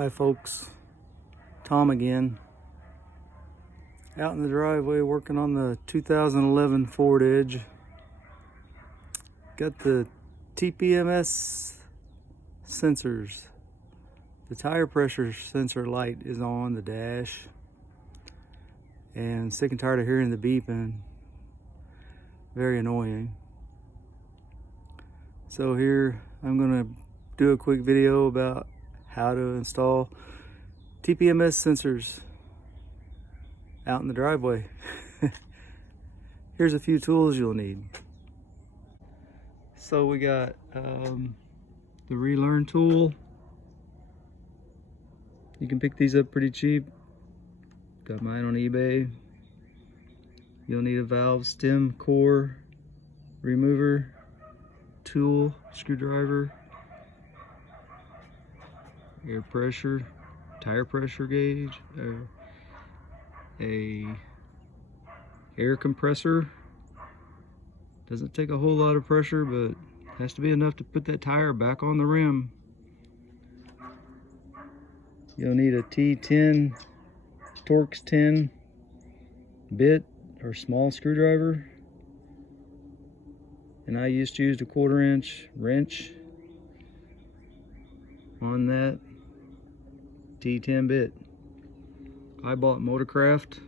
Hi folks, Tom again. Out in the driveway working on the 2011 Ford Edge. Got the tpms sensors. The tire pressure sensor light is on the dash. And sick and tired of hearing the beeping. Very annoying. So here I'm gonna do a quick video about how to install tpms sensors out in the driveway. Here's a few tools you'll need. So we got the relearn tool. You can pick these up pretty cheap. Got mine on eBay. You'll need a valve stem core remover tool, screwdriver, air pressure, tire pressure gauge, a air compressor. Doesn't take a whole lot of pressure, but has to be enough to put that tire back on the rim. You'll need a T10 Torx 10 bit or small screwdriver, and I used to use a 1/4 inch wrench on that T10 bit. I bought Motorcraft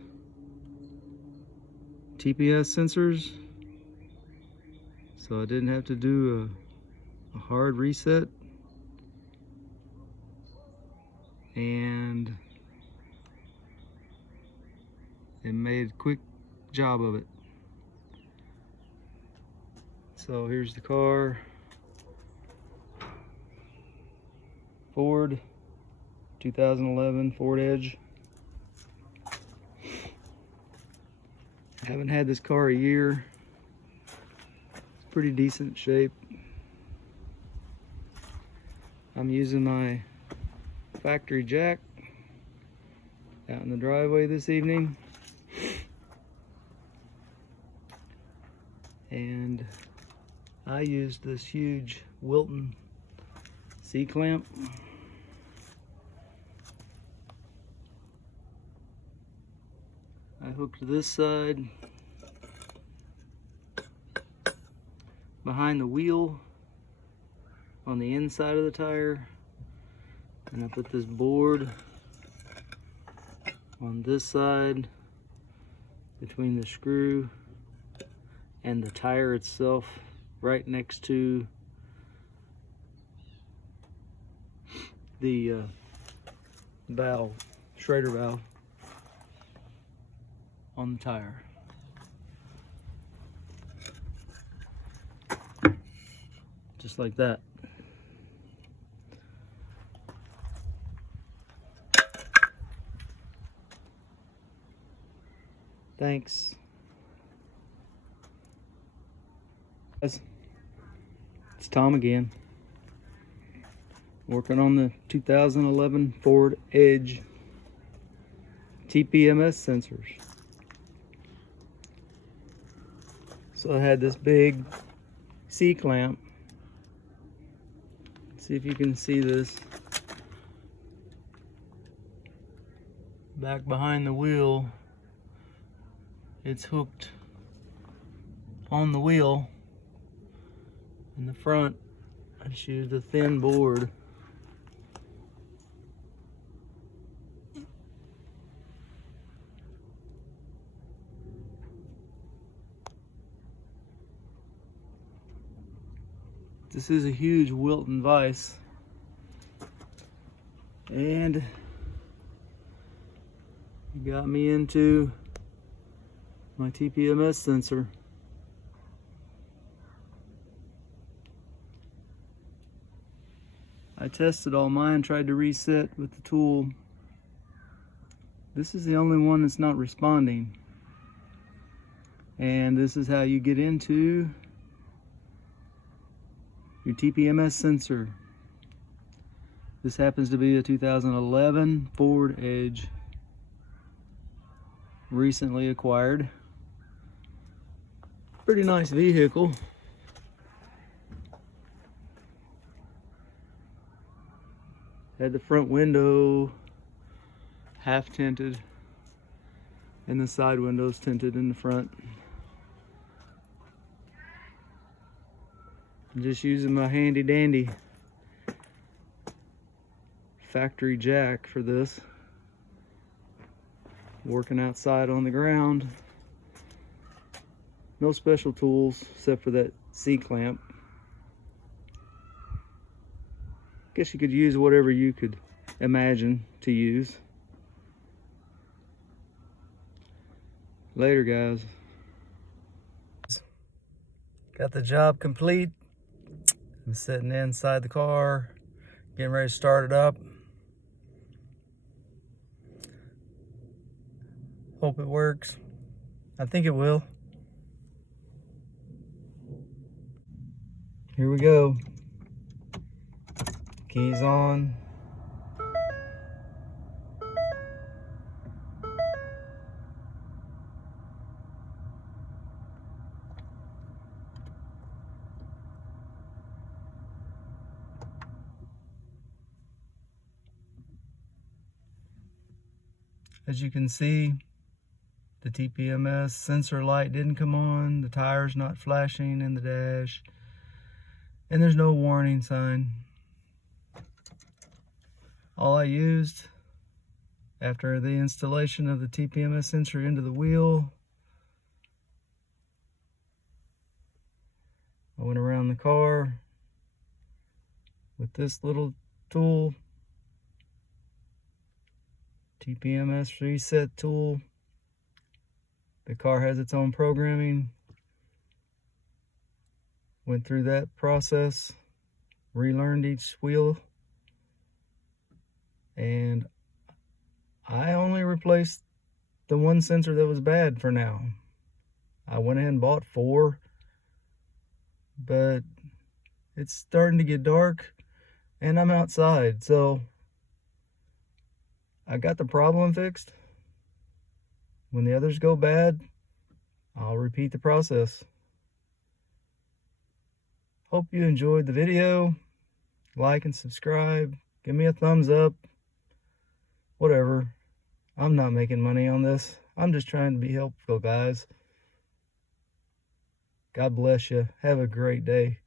TPS sensors, so I didn't have to do a hard reset, and it made a quick job of it. So here's the car, Ford 2011 Ford Edge. Haven't had this car a year. It's pretty decent shape. I'm using my factory jack out in the driveway this evening, and I used this huge Wilton C-clamp. I hooked this side behind the wheel on the inside of the tire, and I put this board on this side between the screw and the tire itself, right next to the valve, Schrader valve on the tire. Just like that. Thanks. It's Tom again. Working on the 2011 Ford Edge tpms sensors. So I had this big C-clamp. See if you can see this. Back behind the wheel, it's hooked on the wheel. In the front, I just used a thin board. This is a huge Wilton vise, and it got me into my tpms sensor. I tested all mine, tried to reset with the tool. This is the only one that's not responding, and this is how you get into your tpms sensor. This happens to be a 2011 Ford Edge, recently acquired. Pretty nice vehicle. Had the front window half tinted and the side windows tinted in the front. I'm just using my handy dandy factory jack for this. Working outside on the ground. No special tools except for that C-clamp. Guess you could use whatever you could imagine to use. Later, guys. Got the job complete. I'm sitting inside the car, getting ready to start it up. Hope it works. I think it will. Here we go. Keys on. As you can see, the tpms sensor light didn't come on, the tire's not flashing in the dash, and there's no warning sign. All I used after the installation of the tpms sensor into the wheel, I went around the car with this little tool, tpms reset tool. The car has its own programming. Went through that process, relearned each wheel, and I only replaced the one sensor that was bad for now. I went ahead and bought 4, but it's starting to get dark and I'm outside, so I got the problem fixed. When the others go bad, I'll repeat the process. Hope you enjoyed the video. Like and subscribe. Give me a thumbs up. Whatever. I'm not making money on this. I'm just trying to be helpful, guys. God bless you. Have a great day.